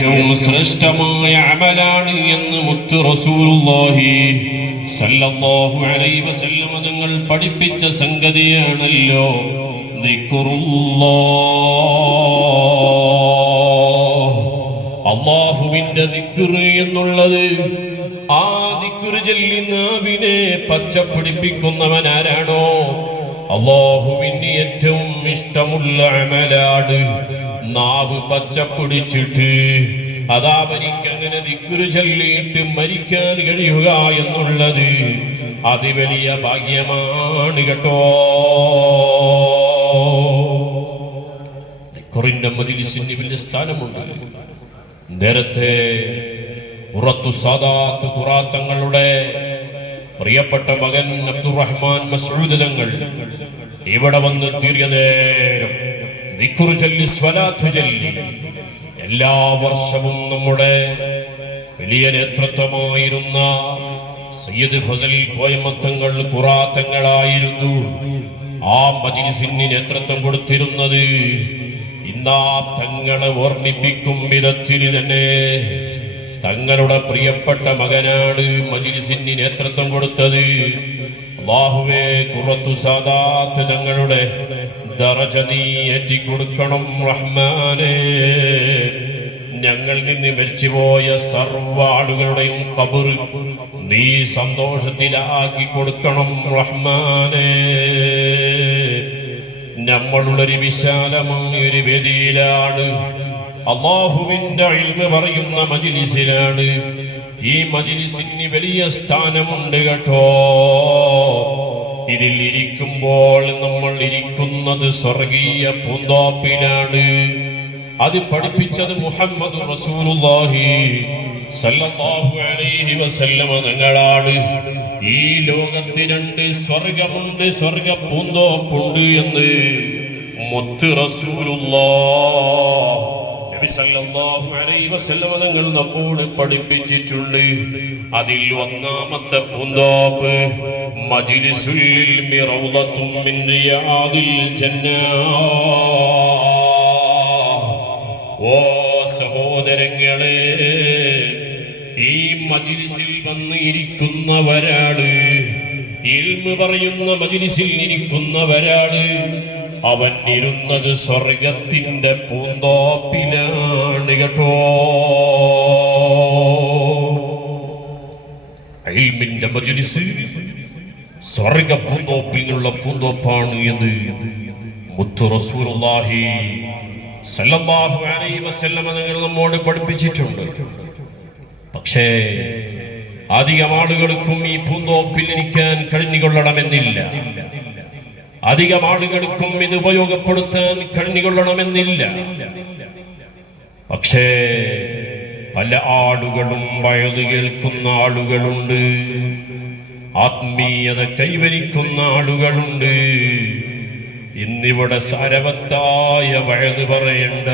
ഏറ്റവും ശ്രേഷ്ഠമായ അമലാണ് എന്ന് മുത്തു റസൂലുള്ളാഹി സല്ലല്ലാഹു അലൈഹി വസല്ലമ തങ്ങൾ പഠിപ്പിച്ച സംഗതിയാണല്ലോ. അള്ളാഹുവിന്റെ ദിക്റ് എന്നുള്ളത് ആ ചൊല്ലി നാവിനെ പച്ചപ്പിടിപ്പിക്കുന്നവൻ ആരാണോ? അള്ളാഹുവിന് ഏറ്റവും ഇഷ്ടമുള്ള അമലാണ്. നാവ് പച്ചപ്പിടിച്ചിട്ട് അതാ മരിക്കങ്ങനെ ദിക്കുരു ചൊല്ലിയിട്ട് മരിക്കാൻ കഴിയുക എന്നുള്ളത് അതിവലിയ ഭാഗ്യമാണ് കേട്ടോ. ദിക്കുറിന്റെ മജിലിസിന് വലിയ സ്ഥാനമുണ്ട്. നേരത്തെ ഉറത്തു സാദാത്ത് ഖുറാത്തങ്ങളുടെ പ്രിയപ്പെട്ട മകൻ അബ്ദുറഹ്മാൻ മസൂദ് തങ്ങൾ ഇവിടെ വന്ന് തീർയ നേരം എല്ലാ വർഷവും നമ്മുടെ വലിയ നേതൃത്വമായിരുന്ന സയ്യിദ് ഫസൽ കോയമത്തങ്ങൾ പുറാത്തങ്ങളായിരുന്നു. ആ മജിലിസിന് നേതൃത്വം കൊടുത്തിരുന്നത് ഇന്നാ തങ്ങളെ ഓർമ്മിപ്പിക്കും വിധത്തിന് തന്നെ തങ്ങളുടെ പ്രിയപ്പെട്ട മകനാണ് മജിലിസിന് നേതൃത്വം കൊടുത്തത്. അള്ളാഹുവേ കുറത്തു സാദാത്ത് തങ്ങളുടെ ദറജ നീ ഏറ്റിക്കൊടുക്കണം റഹ്മാനേ. ഞങ്ങൾ നിന്ന് മരിച്ചുപോയ സർവ ആളുകളുടെയും കബർ നീ സന്തോഷത്തിലാക്കി കൊടുക്കണം റഹ്മാനേ. നമ്മളുള്ളൊരു വിശാലമായ ഒരു വേദിയിലാണ്. അള്ളാഹുവിന്റെ ഇൽമ പറയുന്ന മജിലിസിലാണ്. ഈ മജിലിസിന് വലിയ സ്ഥാനമുണ്ട് കേട്ടോ. ഇതിൽ ഇരിക്കുമ്പോൾ നമ്മൾ ഇരിക്കുന്നത് സ്വർഗീയ പൂന്തോപ്പിലാണ്. അത് പഠിപ്പിച്ചത് മുഹമ്മദ് റസൂലുള്ളാഹി സല്ലല്ലാഹു അലൈഹി വസല്ലമ തങ്ങളാണ്. ഈ ലോകത്ത് രണ്ട് സ്വർഗമുണ്ട് സ്വർഗ പൂന്തോപ്പുണ്ട് എന്ന് മുത്ത് റസൂലുള്ളാഹ് നബി സല്ലല്ലാഹു അലൈഹി വസല്ലമ തങ്ങൾ നമ്മോട് പഠിപ്പിച്ചിട്ടുണ്ട്. അതിൽ ഒന്നാമത്തെ പൂന്തോപ്പ് മിൻ ഓ സഹോദരങ്ങളെ ഈ മജിലിസിൽ വന്നിരിക്കുന്നവരാൾ ഇൽമ് പറയുന്ന മജിലിസിൽ ഇരിക്കുന്നവരാണ്. അവൻ ഇരുന്നത് സ്വർഗത്തിന്റെ പൂന്തോപ്പിലാണ് കേട്ടോ. ഇൽമിന്റെ മജുലിസ് സ്വർഗ പൂന്തോപ്പിൽ നിന്നുള്ള പൂന്തോപ്പാണ് എന്ന് മുത്തു റസൂലുള്ളാഹി സല്ലല്ലാഹു അലൈഹി വസല്ലമ നമ്മോട് പഠിപ്പിച്ചിട്ടുണ്ട്. പക്ഷേ അധികം ആളുകൾക്കും ഈ പൂന്തോപ്പിൽ ഇരിക്കാൻ കഴിഞ്ഞുകൊള്ളണമെന്നില്ല. അധികം ആളുകൾക്കും ഇത് ഉപയോഗപ്പെടുത്താൻ കഴിഞ്ഞുകൊള്ളണമെന്നില്ല. പക്ഷേ പല ആളുകളും വയത് കേൾക്കുന്ന ആളുകളുണ്ട്. ആത്മീയത കൈവരിക്കുന്ന ആളുകളുണ്ട്. ഇന്നിവിടെ സാരവത്തായ വയത് പറയണ്ട.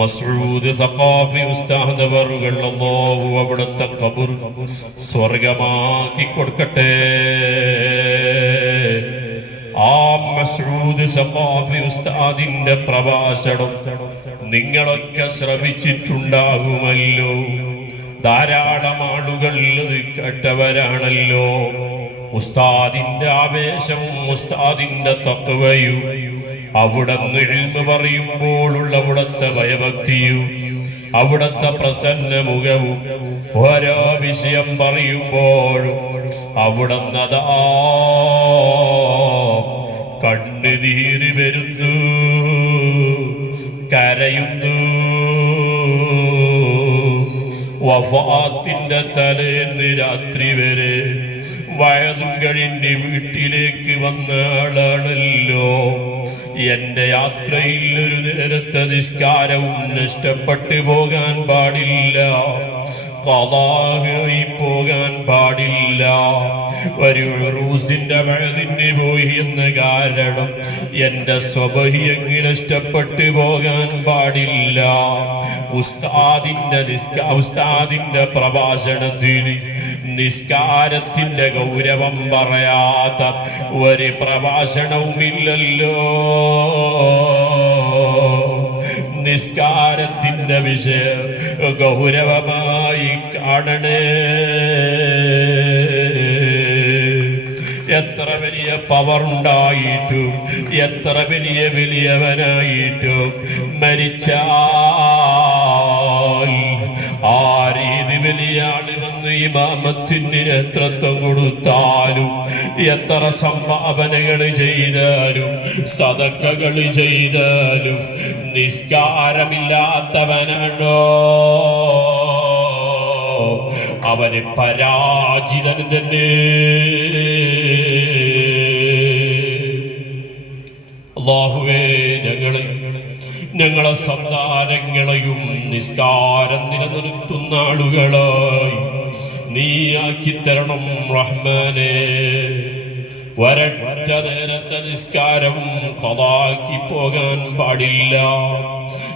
മസൂദ് സഖാഫി ഉസ്താദ് അല്ലാഹു അവിടുത്തെ കബുർ സ്വർഗമാക്കി കൊടുക്കട്ടെ. ആ മസൂദ് സഖാഫി ഉസ്താദിന്റെ പ്രഭാഷണം നിങ്ങളൊക്കെ ശ്രമിച്ചിട്ടുണ്ടാകുമല്ലോ. ധാരാളം ആളുകൾ കേട്ടവരാണല്ലോ. ഉസ്താദിന്റെ ആവേശം ഉസ്താദിന്റെ തക്കവയും അവിടുന്ന് ഇൽമ പറയുമ്പോഴുള്ള അവിടുത്തെ ഭയഭക്തിയും അവിടുത്തെ പ്രസന്ന മുഖവും ഓരോ വിഷയം പറയുമ്പോഴും അവിടെ നദാ കണ്ണുനീര് വരുന്നു. കരയുന്നു. വഫാത്തിന്റെ തലേന്ന് രാത്രി വരെ വയതും കഴിഞ്ഞ് വീട്ടിലേക്ക് വന്ന ആളാണല്ലോ. എന്റെ യാത്രയിൽ ഒരു നേരത്തെ നിസ്കാരവും നഷ്ടപ്പെട്ടു പോകാൻ പാടില്ല. കഥായി പോകാൻ പാടില്ല. ഒരു റൂസിന്റെ പോയി എന്ന കാരണം എന്റെ സ്വബഹി എങ്ങനെ ഇഷ്ടപ്പെട്ടു പോകാൻ പാടില്ല. ഉസ്താദിന്റെ നിസ്കാ ഉസ്താദിന്റെ പ്രഭാഷണത്തിന് നിസ്കാരത്തിന്റെ ഗൗരവം പറയാത്ത ഒരു പ്രഭാഷണവുമില്ലല്ലോ. നിസ്കാരത്തിന്റെ വിഷയം ഗൗരവമായി കാണണേ. എത്ര വലിയ പവർ ഉണ്ടായിട്ടും എത്ര വലിയ വലിയവനായിട്ടും മരിച്ചാൽ ആരേത് വലിയ ആൾ വന്ന് ഈ മാമത്തിന് എത്രത്വം കൊടുത്താലും എത്ര സംഭാവനകൾ ചെയ്താലും സതക്കകൾ ചെയ്താലും നിസ്കാരമില്ലാത്തവനാണോ? അവന് പരാജിതൻ തന്നെ. അള്ളാഹുവേ ഞങ്ങളെ ഞങ്ങളെ സന്താനങ്ങളെയും നിസ്കാരം നിലനിർത്തുന്ന ആളുകളായി നീ ആക്കി തരണം റഹ്മാനെ. വരട്ട നിസ്കാരവും കൊതാക്കി പോകാൻ പാടില്ല.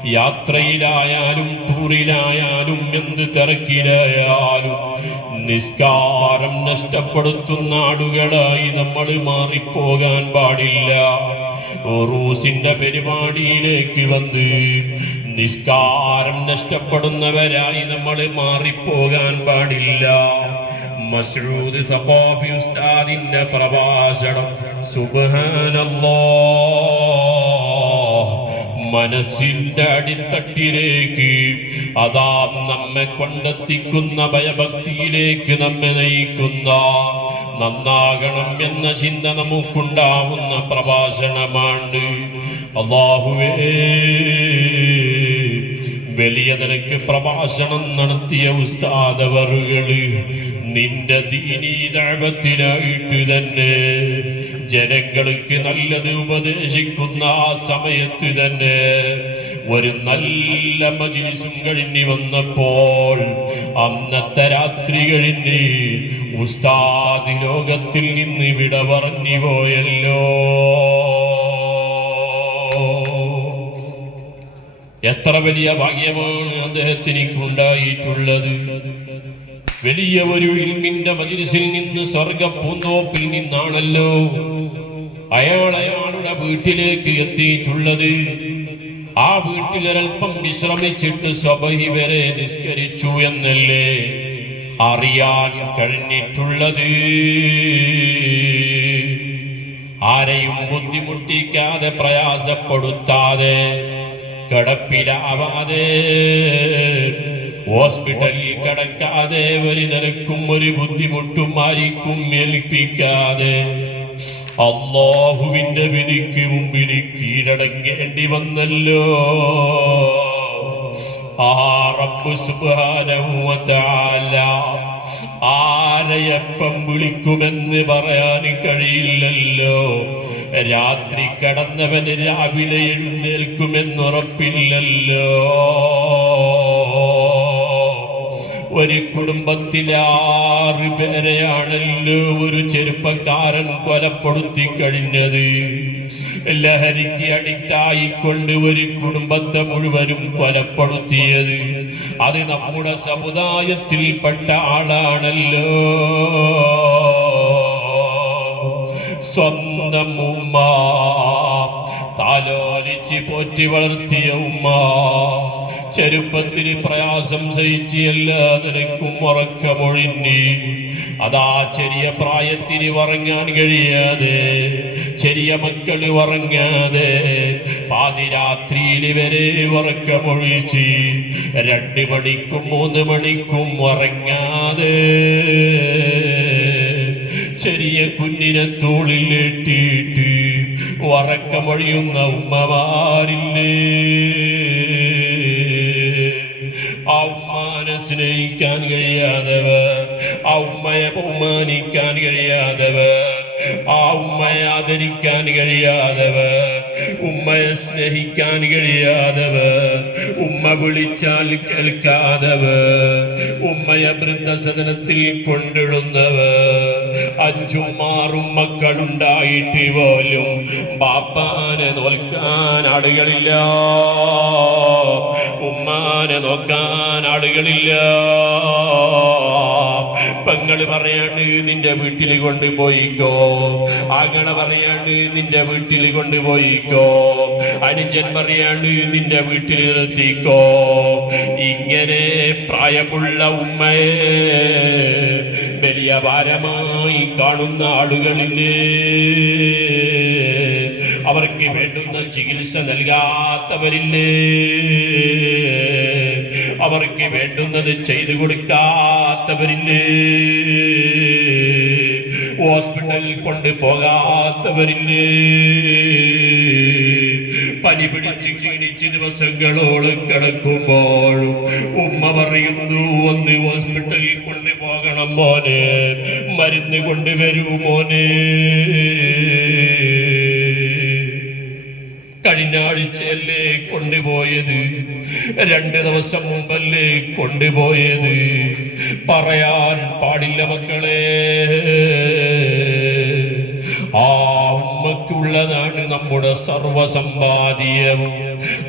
യാത്രയിലായാലും ടൂറിലായാലും എന്ത് തിരക്കിലായാലും നിസ്കാരം നഷ്ടപ്പെടുത്തുന്ന ആളുകളായി നമ്മൾ മാറിപ്പോകാൻ പാടില്ല. റൂസിന്റെ പരിപാടിയിലേക്ക് വന്ന് നിസ്കാരം നഷ്ടപ്പെടുന്നവരായി നമ്മൾ മാറിപ്പോകാൻ പാടില്ല. മസ്ഊദ് സഖാഫി ഉസ്താദിന്റെ പ്രഭാഷണം. സുബ്ഹാനല്ലാഹ്. മനസ്സിന്റെ അടിത്തട്ടിലേക്ക് അതാ നമ്മെ കൊണ്ടെത്തിക്കുന്ന ഭയഭക്തിയിലേക്ക് നമ്മെ നയിക്കുന്ന നന്നാകണം എന്ന ചിന്ത നമുക്കുണ്ടാവുന്ന പ്രഭാഷണമാണ്. അള്ളാഹുവേ വലിയ നിലയ്ക്ക് പ്രഭാഷണം നടത്തിയ ഉസ്താദവറുകൾ നിന്റെ ദീനീതാപത്തിനായിട്ട് തന്നെ ജനങ്ങൾക്ക് നല്ലത് ഉപദേശിക്കുന്ന ആ സമയത്ത് തന്നെ ഒരു നല്ല മജിലിസും കഴിഞ്ഞ് വന്നപ്പോൾ അന്നത്തെ രാത്രി കഴിഞ്ഞ് ഉസ്താദ് ലോകത്തിൽ നിന്ന് വിട പറഞ്ഞു പോയല്ലോ. എത്ര വലിയ ഭാഗ്യമാണ് അദ്ദേഹത്തിന് ഉണ്ടായിട്ടുള്ളത്. വലിയ ഒരു ഇൽമിന്റെ മജിലിസിൽ നിന്ന് സ്വർഗ പൂന്തോപ്പിൽ നിന്നാണല്ലോ അയാൾ അയാളുടെ വീട്ടിലേക്ക് എത്തിയിട്ടുള്ളത്. ആ വീട്ടിൽ ഒരൽപ്പം വിശ്രമിച്ചിട്ട് സ്വബഹി വരെ നിസ്കരിച്ചു എന്നല്ലേ അറിയാൻ കഴിഞ്ഞിട്ടുള്ളത്. ആരെയും ബുദ്ധിമുട്ടിക്കാതെ പ്രയാസപ്പെടുത്താതെ കിടപ്പിലാവാതെ ഹോസ്പിറ്റലിൽ കിടക്കാതെ ഒരു നിലക്കും ഒരു ബുദ്ധിമുട്ടും ആരിക്കും ഏൽപ്പിക്കാതെ. അള്ളാഹുവിന്റെ വിധിക്ക് മുമ്പിൽ കീഴടങ്ങേണ്ടി വന്നല്ലോ. ആ റബ്ബ് ആരെയപ്പം വിളിക്കുമെന്ന് പറയാൻ കഴിയില്ലല്ലോ. രാത്രി കടന്നവന് രാവിലെ എഴുന്നേൽക്കുമെന്നുറപ്പില്ലല്ലോ ഒരു കുടുംബത്തിൽ ആറ് പേരെയാണല്ലോ ഒരു ചെറുപ്പക്കാരൻ കൊലപ്പെടുത്തി കഴിഞ്ഞത്. ലഹരിക്ക് അഡിക്റ്റായിക്കൊണ്ട് ഒരു കുടുംബത്തെ മുഴുവനും കൊലപ്പെടുത്തിയത്. അത് നമ്മുടെ സമുദായത്തിൽപ്പെട്ട ആളാണല്ലോ. സ്വന്തം ഉമ്മ താലോലിച്ച് പോറ്റി വളർത്തിയ ഉമ്മ ചെറുപ്പത്തിന് പ്രയാസം സഹിച്ച് എല്ലാ നിലക്കും ഉറക്കമൊഴിഞ്ഞി. അതാ ചെറിയ പ്രായത്തിന് ഉറങ്ങാൻ കഴിയാതെ ചെറിയ മക്കൾ ഉറങ്ങാതെ പാതിരാത്രിയിൽ വരെ ഉറക്കമൊഴിച്ച് രണ്ട് മണിക്കും മൂന്ന് മണിക്കും ഉറങ്ങാതെ ചെറിയ കുഞ്ഞിനെ തോളിലേറ്റിട്ട് ഉറക്കമൊഴിയുന്ന ഉമ്മമാരില്ലേ? സ്നേഹിക്കാൻ കഴിയാതവർ. ആ ഉമ്മയെ ബഹുമാനിക്കാൻ കഴിയാതവർ. ആ ഉമ്മയെ ആദരിക്കാൻ കഴിയാതവർ. ഉമ്മയെ സ്നേഹിക്കാൻ കഴിയാതവർ. ഉമ്മ വിളിച്ചാൽ കേൾക്കാതവർ. ഉമ്മയെ വൃദ്ധസദനത്തിൽ കൊണ്ടിടുന്നവർ. അഞ്ചും ആറും മക്കളുണ്ടായിട്ട് പോലും ബാപ്പാനെ നോൽക്കാൻ ആളുകളില്ല ഉമ്മാനെ നോക്കാൻ ആളുകളില്ല. പെങ്ങൾ പറയാണ് നിന്റെ വീട്ടിൽ കൊണ്ടുപോയിക്കോ. ആകള പറയാണ് നിന്റെ വീട്ടിൽ കൊണ്ടുപോയിക്കോ. അനുജൻ പറയാണ് നിന്റെ വീട്ടിൽ നിർത്തിക്കോ. ഇങ്ങനെ പ്രായമുള്ള ഉമ്മയെ വലിയ ഭാരമായി കാണുന്ന ആളുകളില്ലേ? അവർക്ക് വേണ്ടുന്ന ചികിത്സ നൽകാത്തവരില്ലേ? അവർക്ക് വേണ്ടുന്നത് ചെയ്തു കൊടുക്കാത്തവരില്ലേ? ഹോസ്പിറ്റലിൽ കൊണ്ടുപോകാത്തവരില്ലേ പനി പിടിച്ച് ക്ഷീണിച്ച് ദിവസങ്ങളോളം കിടക്കുമ്പോഴും ഉമ്മ പറയുന്നു ഒന്ന് ഹോസ്പിറ്റലിൽ കൊണ്ടുപോകണം മോനെ മരുന്ന് കൊണ്ടുവരൂ മോനെ. കഴിഞ്ഞ ആഴ്ചയല്ലേ കൊണ്ടുപോയത്? രണ്ട് ദിവസം മുമ്പല്ലേ കൊണ്ടുപോയത്? പറയാൻ പാടില്ല മക്കളെ. ആ ഉമ്മക്കുള്ളതാണ് നമ്മുടെ സർവസമ്പാദ്യവും.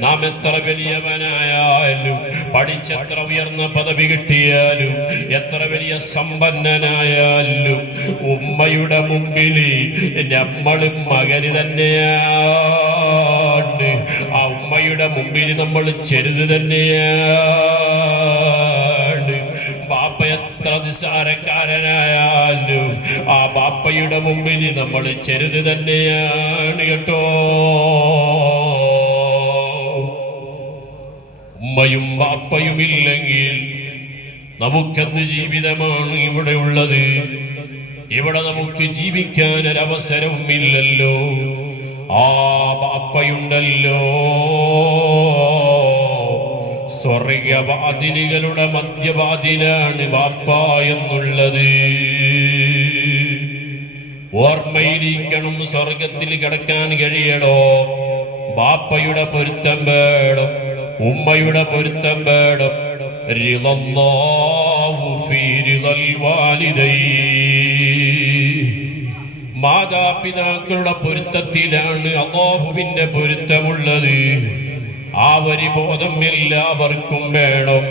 നാം എത്ര വലിയവനായാലും പഠിച്ചെത്ര ഉയർന്ന പദവി കിട്ടിയാലും എത്ര വലിയ സമ്പന്നനായാലും ഉമ്മയുടെ മുമ്പിൽ നമ്മളും മകന് തന്നെയാണ് ആ ഉമ്മയുടെ മുമ്പിൽ നമ്മൾ ചെറുത് തന്നെയാണ്. ബാപ്പ എത്ര നിസ്സാരക്കാരനായാലും ആ ബാപ്പയുടെ മുമ്പിൽ നമ്മൾ ചെറുത് തന്നെയാണ് കേട്ടോ. ഉമ്മയും ബാപ്പയും ഇല്ലെങ്കിൽ നമുക്കെന്ത് ജീവിതമാണ് ഇവിടെ ഉള്ളത്? ഇവിടെ നമുക്ക് ജീവിക്കാൻ ഒരവസരവും ഇല്ലല്ലോ ആ ബാപ്പയുണ്ടല്ലോ സ്വർഗവാതിലുകളുടെ മധ്യവാതിലാണ് ബാപ്പ എന്നുള്ളത്. ഓർമ്മയിരിക്കണം സ്വർഗത്തിൽ കിടക്കാൻ കഴിയണോ? ബാപ്പയുടെ പൊരുത്തം വേണം ഉമ്മയുടെ പൊരുത്തം വേണം. റിളല്ലാഹു ഫീ വാലിദൈൻ. മാതാപിതാക്കളുടെ പൊരുത്തത്തിലാണ് അള്ളാഹുവിന്റെ പൊരുത്തമുള്ളത്. ആ ഒരു ബോധം എല്ലാവർക്കും വേണം.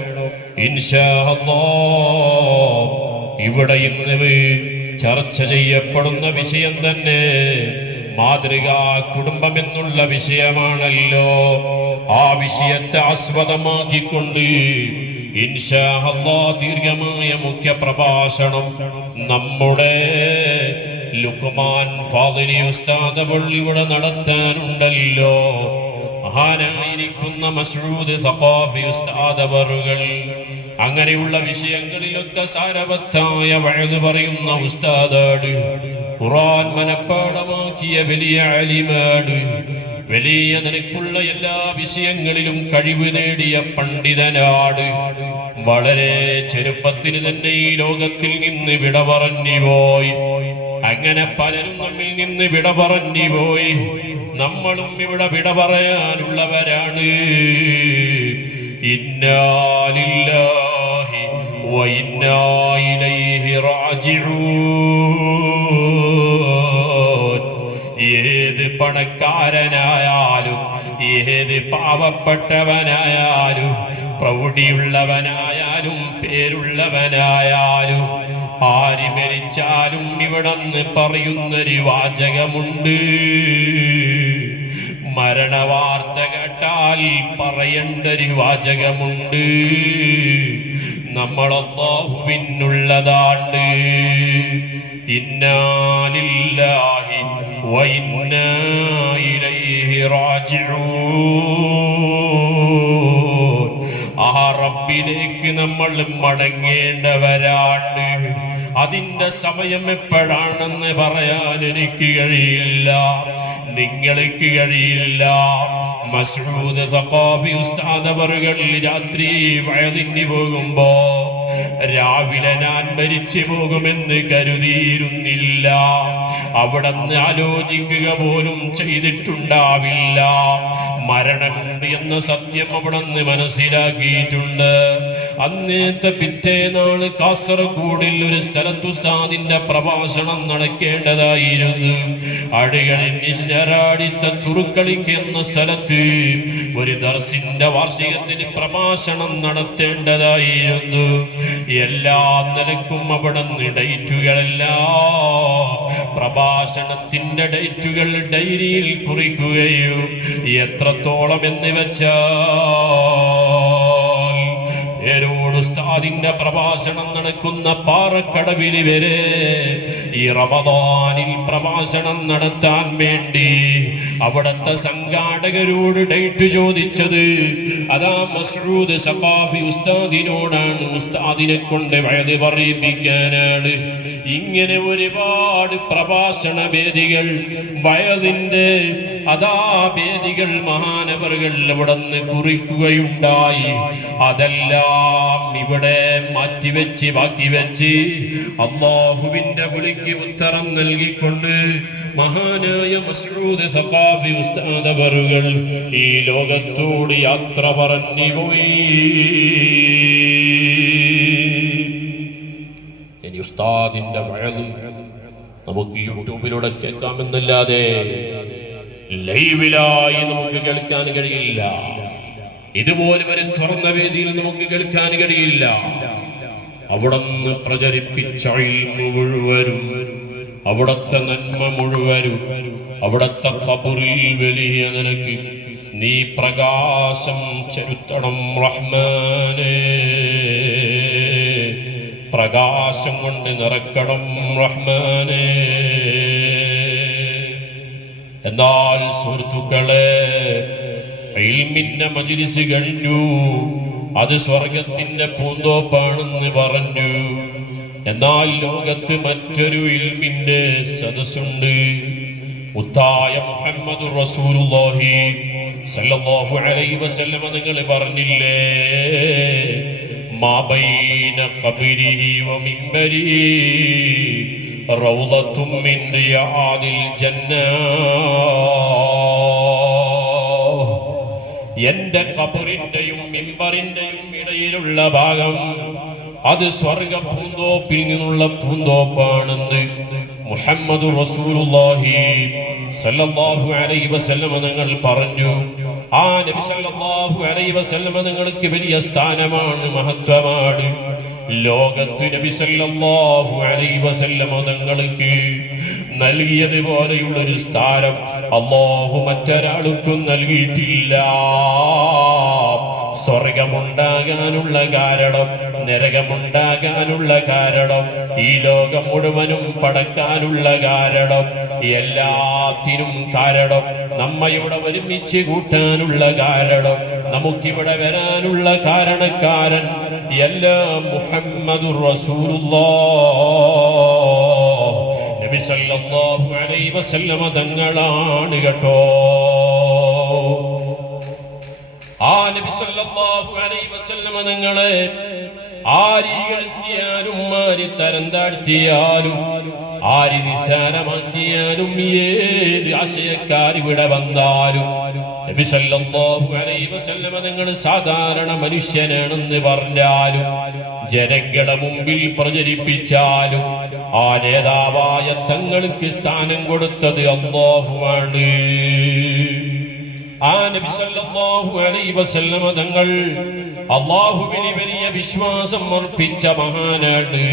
ഇവിടെ ഇന്ന് ചർച്ച ചെയ്യപ്പെടുന്ന വിഷയം തന്നെ മാതൃകാ കുടുംബം എന്നുള്ള വിഷയമാണല്ലോ. ആ വിഷയത്തെ ആസ്പദമാക്കിക്കൊണ്ട് ഇൻഷാ ദീർഘമായ മുഖ്യ പ്രഭാഷണം നമ്മുടെ ലുക്മാൻ ഫാദിലി ഉസ്താദ് ഇവിടെ നടത്താനുണ്ടല്ലോ. മഹാനായിരിക്കുന്ന മസൂദ് സഖാഫി ഉസ്താദ് അവറുകൾ. അങ്ങനെയുള്ള വിഷയങ്ങളിലൊക്കെ സാരവത്തായ വഴുത് പറയുന്ന ഉസ്താദാട് ഖുറാൻ മനപ്പാടമാക്കിയ വലിയ അലിമാട് വലിയ നിനക്കുള്ള എല്ലാ വിഷയങ്ങളിലും കഴിവ് നേടിയ പണ്ഡിതനാട് വളരെ ചെറുപ്പത്തിൽ തന്നെ ഈ ലോകത്തിൽ നിന്ന് വിട പറഞ്ഞു പോയി അങ്ങനെ പലരും നമ്മിൽ നിന്ന് വിട പറഞ്ഞു പോയി. നമ്മളും ഇവിടെ വിട പറയാനുള്ളവരാണ്. ഏത് പണക്കാരനായാലും ഏത് പാവപ്പെട്ടവനായാലും പ്രൗഢിയുള്ളവനായാലും പേരുള്ളവനായാലും ആര് മരിച്ചാലും ഇവിടന്ന് പറയുന്നൊരു വാചകമുണ്ട്. മരണവാർത്ത കേട്ടാൽ പറയേണ്ടൊരു വാചകമുണ്ട്. നമ്മളൊന്നാഹുവിനുള്ളതാണ്ട് ഇന്നാലില്ലാഹി റാജിഊൻ. ആ റബ്ബിലേക്ക് നമ്മൾ മടങ്ങേണ്ടവരാണ്. അതിന്റെ സമയം എപ്പോഴാണെന്ന് പറയാൻ എനിക്ക് കഴിയില്ല. നിങ്ങൾക്ക് കഴിയില്ല. മസ്റൂദ് സഖാഫി ഉസ്താദ് അവറുകൾ രാത്രി വയലിന് പോകുമ്പോ രാവിലെ ഞാൻ മരിച്ചു പോകുമെന്ന് കരുതിയിരുന്നില്ല. അവിടെ നിന്ന് ആലോചിക്കുക പോലും ചെയ്തിട്ടുണ്ടാവില്ല. മരണമുണ്ട് എന്ന സത്യം അവിടെ നിന്ന് മനസ്സിലാക്കിയിട്ടുണ്ട്. അന്നത്തെ പിറ്റേനാണ് കാസർഗോഡിൽ ഒരു സ്ഥലത്ത് ഉസ്താദിന്റെ പ്രഭാഷണം നടക്കേണ്ടതായിരുന്നു. അടികളിൽ നിശ്ചരാടിത്ത തുറുക്കളിക്ക് സ്ഥലത്ത് ഒരു ദർസിന്റെ വാർഷികത്തിന് പ്രഭാഷണം നടത്തേണ്ടതായിരുന്നു. എല്ലാ നിലക്കും അവിടെ ഡേറ്റുകളെല്ലാം പ്രഭാഷണത്തിന്റെ ഡേറ്റുകൾ ഡയറിയിൽ കുറിക്കുകയും എത്രത്തോളം എന്ന് വെച്ചാൽ ഉസ്താദിന്റെ പ്രഭാഷണം നടക്കുന്ന പാറക്കടവിന് വരെ ഈ റമദാനിൽ പ്രഭാഷണം നടത്താൻ വേണ്ടി അവിടുത്തെ സംഘാടകരോട് ഡേറ്റ് ചോദിച്ചത്. അതാ മസ്റൂദ് സബാഫി ഉസ്താദിനോടാണ് ഉസ്താദിനെ കൊണ്ട് വയത് പറയിപ്പിക്കാനാണ്. ഇങ്ങനെ ഒരുപാട് പ്രഭാഷണ വേദികൾ വയതിന്റെ അതാ വേദികൾ മഹാനവറുകൾ അവിടെ നിന്ന് കുറിക്കുകയുണ്ടായി. അതെല്ലാം ഇവിടെ മാറ്റിവെച്ച് ബാക്കി വെച്ച് അള്ളാഹുവിന്റെ വിളിക്ക് ഉത്തരം നൽകിക്കൊണ്ട് മഹാനായ മസ്റൂദ് സഖാഫി ഉസ്താദ് അവറുകൾ ഈ ലോകത്തോട് യാത്ര പറഞ്ഞു പോയി. ഇനി ഉസ്താദിന്റെ വഴൽ നമുക്ക് യൂട്യൂബിലൂടെ കേൾക്കാമെന്നല്ലാതെ ലൈവിലായി നമുക്ക് കേൾക്കാൻ കഴിയില്ല. ഇതുപോലെ ഒരു തുറന്ന വേദിയിൽ നമുക്ക് കേൾക്കാൻ കഴിയില്ല. അവിടുന്ന് പ്രചരിപ്പിച്ച മുഴുവരും അവിടത്തെ നന്മ മുഴുവരും അവിടത്തെ കബറിൽ വലിയ നിനക്ക് നീ പ്രകാശം ചെലുത്തണം റഹ്മാനേ. പ്രകാശം കൊണ്ട് നിറക്കണം റഹ്മാനേ. എന്നാൽ സുഹൃത്തുക്കളെ ഇൽമിന്റെ മജിലിസ് കഴിഞ്ഞു അത് സ്വർഗത്തിന്റെ പൂന്തോപ്പാണെന്ന് പറഞ്ഞു. എന്നാൽ ലോകത്ത് മറ്റൊരു ഇൽമിന്റെ സദസ്സുണ്ട്. മുത്തായ മുഹമ്മദ് റസൂലുള്ളാഹി സല്ലല്ലാഹു അലൈഹി വസല്ലം നിങ്ങൾ പറഞ്ഞില്ലേ? മാ ബൈന ഖബരിഹി വമിൻബരിഹി റൗളത്തും മിൻ റിയാദിൽ ജന്ന എന്റെ കബറിന്റെയും മിമ്പറിന്റെയും ഇടയിലുള്ള ഭാഗം അത് സ്വർഗ പൂന്തോപ്പിൽ നിന്നുള്ള പൂന്തോപ്പാണെന്ന് മുഹമ്മദ് റസൂലുള്ളാഹി സല്ലല്ലാഹു അലൈഹി വസല്ലമ തങ്ങൾ പറഞ്ഞു. ആ നബി സല്ലല്ലാഹു അലൈഹി വസല്ലമ നിങ്ങൾക്ക് വലിയ സ്ഥാനമാണ് മഹത്വമാണ്. ലോകത്ത് നബി സല്ലല്ലാഹു അലൈഹി വസല്ലമ തങ്ങൾക്ക് നൽകിയതുപോലെയുള്ള ഒരു സ്ഥാനം അള്ളാഹു മറ്റൊരാൾക്കും നൽകിയിട്ടില്ല. സ്വർഗമുണ്ടാകാനുള്ള കാരണം നരകമുണ്ടാകാനുള്ള കാരണം ഈ ലോകം മുഴുവനും പടക്കാനുള്ള കാരണം എല്ലാത്തിനും കാരണം നമ്മയുടെ ഒരുമിച്ച് കൂട്ടാനുള്ള കാരണം നമുക്കിവിടെ വരാനുള്ള കാരണക്കാരൻ എല്ലാം മുഹമ്മദുർ റസൂലുള്ളാഹ് സല്ലല്ലാഹു അലൈഹി വസല്ലമ തങ്ങളാണ് കേട്ടോ. ആ നബി സല്ലല്ലാഹു അലൈഹി വസല്ലമ തങ്ങളെ ആരി ഇകഴ്ത്തിയാലും ആര് തരം താഴ്ത്തിയാലും ആര് നിസാരമാക്കിയാലും ഏത് ആശയക്കാർ ഇവിടെ വന്നാലും തങ്ങൾ സാധാരണ മനുഷ്യനാണെന്ന് പറഞ്ഞാലും ജനങ്ങളുടെ മുമ്പിൽ പ്രചരിപ്പിച്ചാലും ആ നേതാവായ തങ്ങൾക്ക് സ്ഥാനം കൊടുത്തത് അള്ളാഹുവാണ് ആ നബി സല്ലല്ലാഹു അലൈഹി വസല്ലമ തങ്ങൾ അള്ളാഹുവിന് വലിയ വിശ്വാസം അർപ്പിച്ച മഹാനാണ്.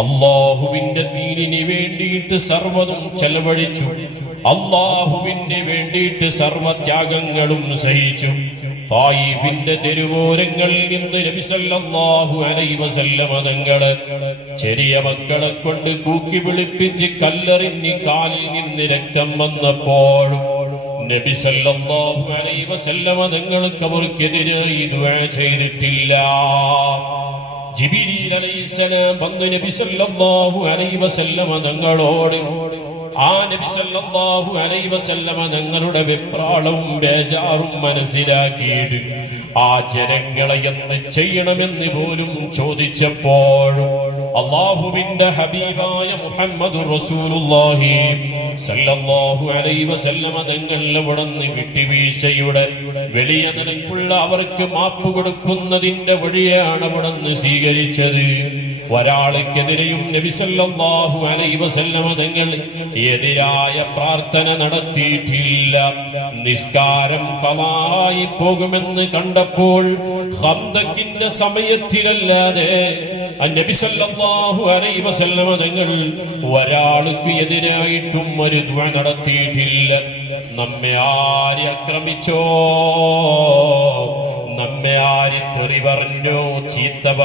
അള്ളാഹുവിന്റെ തീരിന് വേണ്ടിയിട്ട് സർവതും ചെലവഴിച്ചു. അള്ളാഹുവിന് വേണ്ടിയിട്ട് സർവത്യാഗങ്ങളും സഹിച്ചു. തായിഫിന്റെ തെരുവോരങ്ങളിൽ നിന്ന് നബി സല്ലല്ലാഹു അലൈഹി വസല്ലമ തങ്ങൾ ചെറിയ മക്കളെ കൊണ്ട് കൂക്കി വിളിപ്പിച്ച് കല്ലെറിഞ്ഞ് കാലിൽ നിന്ന് രക്തം വന്നപ്പോഴും നബി സല്ലല്ലാഹു അലൈഹി വസല്ലമ തങ്ങൾക്ക് അവർക്കെതിരായി ദുആ ചെയ്തിട്ടില്ല. ജിബിരിൽ അലൈഹിസ്സലാം വന്ന് നബി സല്ലല്ലാഹു അലൈഹി വസല്ലമ തങ്ങളോട് ആ നബി സല്ലല്ലാഹു അലൈഹി വസല്ലമ തങ്ങളുടെ വിപ്രാളവും ബേജാറും മനസ്സിലാക്കിയിട്ട് ആ ജനങ്ങളെ എന്ത് ചെയ്യണമെന്ന് പോലും ചോദിച്ചപ്പോഴും അള്ളാഹുവിന്റെ ഹബീബായ മുഹമ്മദ് റസൂലുള്ളാഹി സല്ലല്ലാഹു അലൈഹി വസല്ലമ തങ്ങൾ അവിടുന്ന് വിട്ടുവീഴ്ചയുടെ വലിയ നിലക്കുള്ള അവർക്ക് മാപ്പ് കൊടുക്കുന്നതിന്റെ വഴിയാണ് അവിടുന്ന് സ്വീകരിച്ചത്. ഒരാൾക്കെതിരെയും നബി സല്ലല്ലാഹു അലൈഹി വസല്ലമ തങ്ങൾ എതിരായ പ്രാർത്ഥന നടത്തിയിട്ടില്ല. നിസ്കാരം കളായി പോകുമെന്ന് കണ്ടപ്പോൾ ഹംദക്കിന്റെ സമയത്തിലല്ലാതെ തങ്ങൾ ഒരാൾക്ക് എതിരായിട്ടും ഒരു ദുആ നടത്തിയിട്ടില്ല. നമ്മെ ആര് ആക്രമിച്ചോ? നമ്മെ ആര് തെറി പറഞ്ഞോ? ചീത്ത